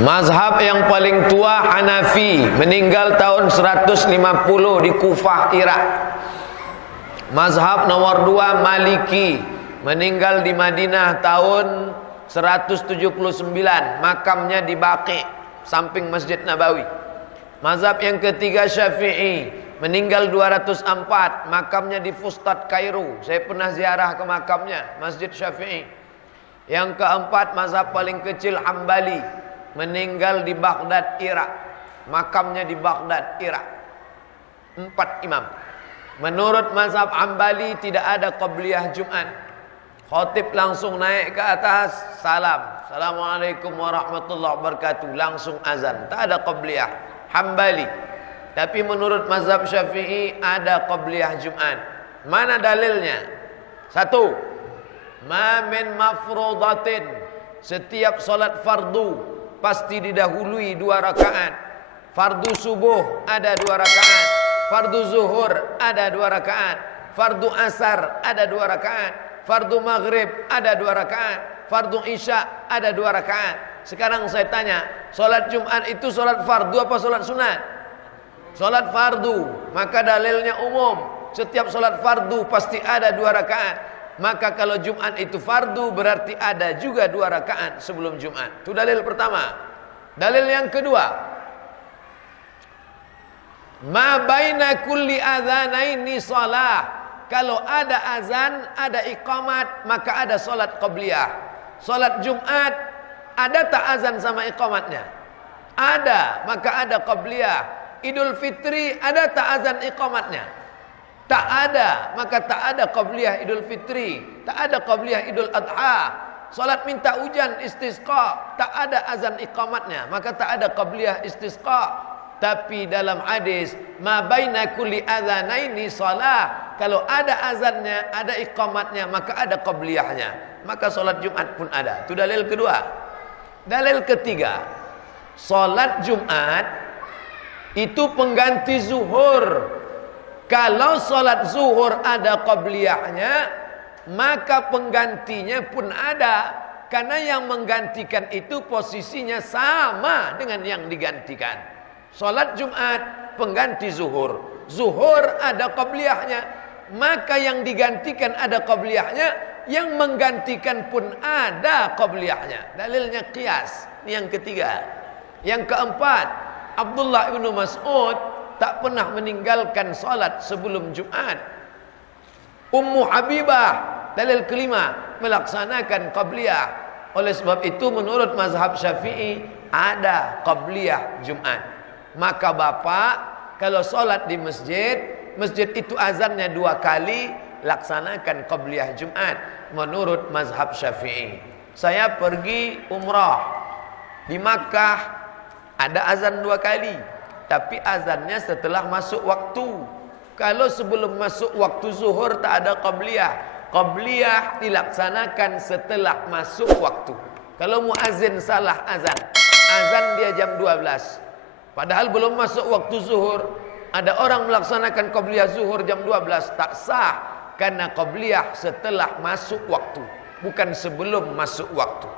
Mazhab yang paling tua Hanafi, meninggal tahun 150 di Kufah, Irak. Mazhab nomor 2 Maliki, meninggal di Madinah tahun 179, makamnya di Baqi, samping Masjid Nabawi. Mazhab yang ketiga Syafi'i, meninggal 204, makamnya di Fustat, Kairo. Saya pernah ziarah ke makamnya, Masjid Syafi'i. Yang keempat mazhab paling kecil Hambali, meninggal di Baghdad, Irak. Makamnya di Baghdad, Irak. 4 imam. Menurut mazhab Hambali tidak ada qabliyah Jumat. Khatib langsung naik ke atas, salam, Assalamualaikum warahmatullahi wabarakatuh, langsung azan. Tak ada qabliyah Hambali. Tapi menurut mazhab Syafi'i ada qabliyah Jumat. Mana dalilnya? 1. Ma min mafrudatin, setiap solat fardu pasti didahului 2 rakaat. Fardu subuh ada 2 rakaat, fardu zuhur ada 2 rakaat, fardu asar ada 2 rakaat, fardu maghrib ada 2 rakaat, fardu isya ada 2 rakaat. Sekarang saya tanya, solat Jumat itu solat fardu apa solat sunat? Solat fardu. Maka dalilnya umum, setiap solat fardu pasti ada 2 rakaat. Maka kalau Jumat itu fardu berarti ada juga 2 rakaat sebelum Jumat. Itu dalil pertama. Dalil yang kedua, ma baina kulli adzanaini shalah. Kalau ada azan, ada iqamat, maka ada solat qabliyah. Solat Jumat ada tak azan sama iqamatnya? Ada, maka ada qabliyah. Idul Fitri ada tak azan iqamatnya? Tak ada, maka tak ada qabliyah Idul Fitri, tak ada qabliyah Idul Adha. Salat minta hujan istisqa, tak ada azan iqamatnya, maka tak ada qabliyah istisqa. Tapi dalam hadis, ma baina kulli adzanaini shalah, kalau ada azannya, ada iqamatnya, maka ada qabliyahnya. Maka salat Jumat pun ada. Itu dalil kedua. Dalil ketiga, salat Jumat itu pengganti zuhur. Kalau solat zuhur ada qabliyahnya, maka penggantinya pun ada. Karena yang menggantikan itu posisinya sama dengan yang digantikan. Solat Jumat pengganti zuhur. Zuhur ada qabliyahnya, maka yang digantikan ada qabliyahnya, yang menggantikan pun ada qabliyahnya. Dalilnya qiyas. Ini yang ketiga. Yang keempat, Abdullah bin Mas'ud tak pernah meninggalkan salat sebelum Jumat. Ummu Habibah, dalil kelima, melaksanakan qabliyah. Oleh sebab itu menurut mazhab Syafi'i ada qabliyah Jumat. Maka bapak kalau salat di masjid, masjid itu azannya 2 kali, laksanakan qabliyah Jumat menurut mazhab Syafi'i. Saya pergi umrah di Makkah, ada azan 2 kali. Tapi azannya setelah masuk waktu. Kalau sebelum masuk waktu zuhur tak ada qabliyah. Qabliyah dilaksanakan setelah masuk waktu. Kalau muazzin salah azan, azan dia jam 12, padahal belum masuk waktu zuhur, ada orang melaksanakan qabliyah zuhur jam 12, tak sah. Karena qabliyah setelah masuk waktu, bukan sebelum masuk waktu.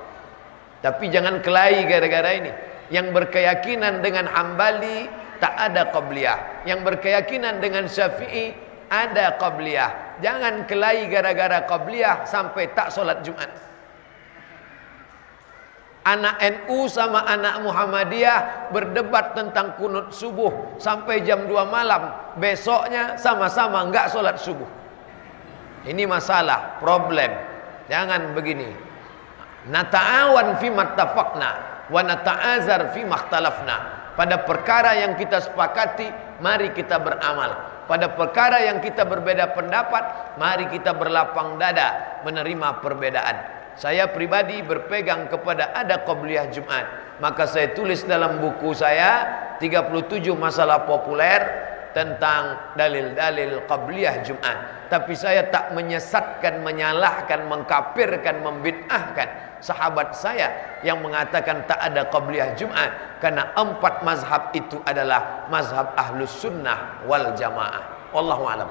Tapi jangan kelahi gara-gara ini. Yang berkeyakinan dengan Hambali tak ada qabliyah, yang berkeyakinan dengan Syafi'i ada qabliyah. Jangan kelahi gara-gara qabliyah sampai tak solat Jumat. Anak NU sama anak Muhammadiyah berdebat tentang kunut subuh sampai jam 2 malam. Besoknya sama-sama enggak solat subuh. Ini masalah, problem. Jangan begini. Nata'awan fi mattafaqna wa nata'azar fi makhtalafna. Pada perkara yang kita sepakati, mari kita beramal. Pada perkara yang kita berbeda pendapat, mari kita berlapang dada menerima perbedaan. Saya pribadi berpegang kepada ada qabliyah Jumat. Maka saya tulis dalam buku saya 37 masalah populer tentang dalil-dalil qabliyah Jumat. Tapi saya tak menyesatkan, menyalahkan, mengkafirkan, membid'ahkan sahabat saya yang mengatakan tak ada qabliyah Jumat, karena 4 mazhab itu adalah mazhab Ahlus Sunnah wal Jamaah. Wallahu a'lam.